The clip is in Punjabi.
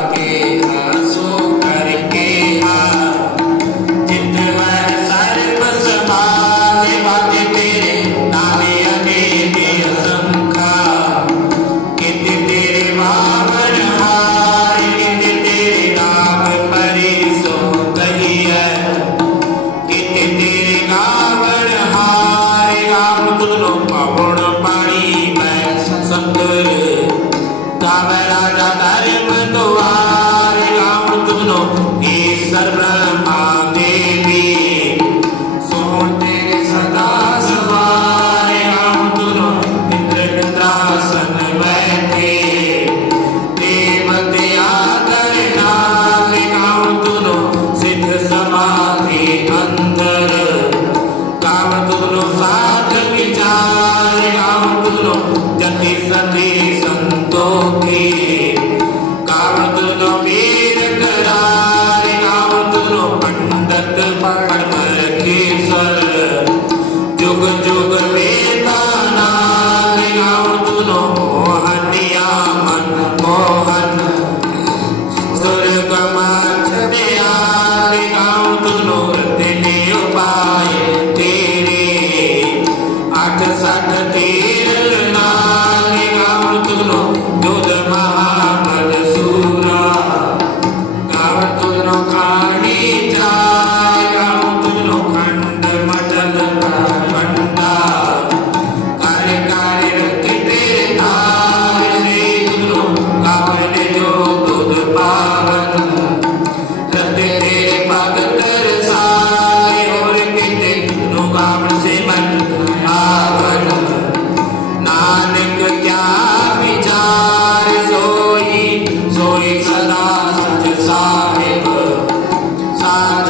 aquí. ਗਾਵੈ ਰਾਜਾ ਧਰਮ ਦੁਆਰੇ ਗਾਵ ਤੁਧਨੋ ਏ ਸਰਬ੍ਰਹਮਾ ਦੇਵੀ ਸੋਣ ਤੇਰੇ ਸਦਾ ਸਵਾਰੇ ਗਾਵ ਤੁਧਨੋ ਇੰਦਰ ਇੰਦਰਾਸਨ ਬੈਠੇ ਦੇਵ ਤੇ ਆਦਰ ਨਾਲ ਗਾਉ ਤੁਨੋ ਸਿੱਧ ਸਮਾਧੀ ਅੰਦਰ ਗਾਉ ਤੁਨੋ ਸਾਧ ਵਿਚਾਰ ਗਾਉ ਤੁਨੋ ਜਤੀ ਸਤੀ ਸੰਤੋਖੀ ਗਾਉ ਤੁਨੋ ਵੀਰ ਕਰਾਰ ਗਾਉ ਤੁਨੋ ਪੰਡਤ ਪੜਮ ਰਖੇਸਰ ਜੁਗ ਜੁਗ ਵੇਦਾ ਨਾਲ ਗਾਉ ਤੁਨੋ ਮੋਹਨਿਆ ਮਨ ਮੋਹਨ। ਸੁਰਗ ਮਾਛ ਦੇ ਆਲੇ ਗਾਉ ਤੁਨੋ ਰਤਨੇ ਉਪਾਏ ਤੇਰੇ। ਅਠ ਸਠ ਤੀਰ ਨਾਲ ਗਾਉ Bye.